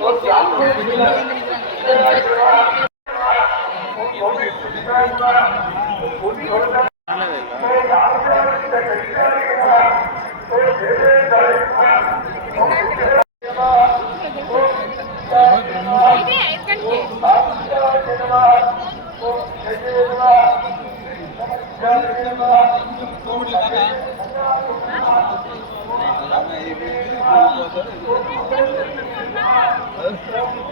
Quatro. Thank you.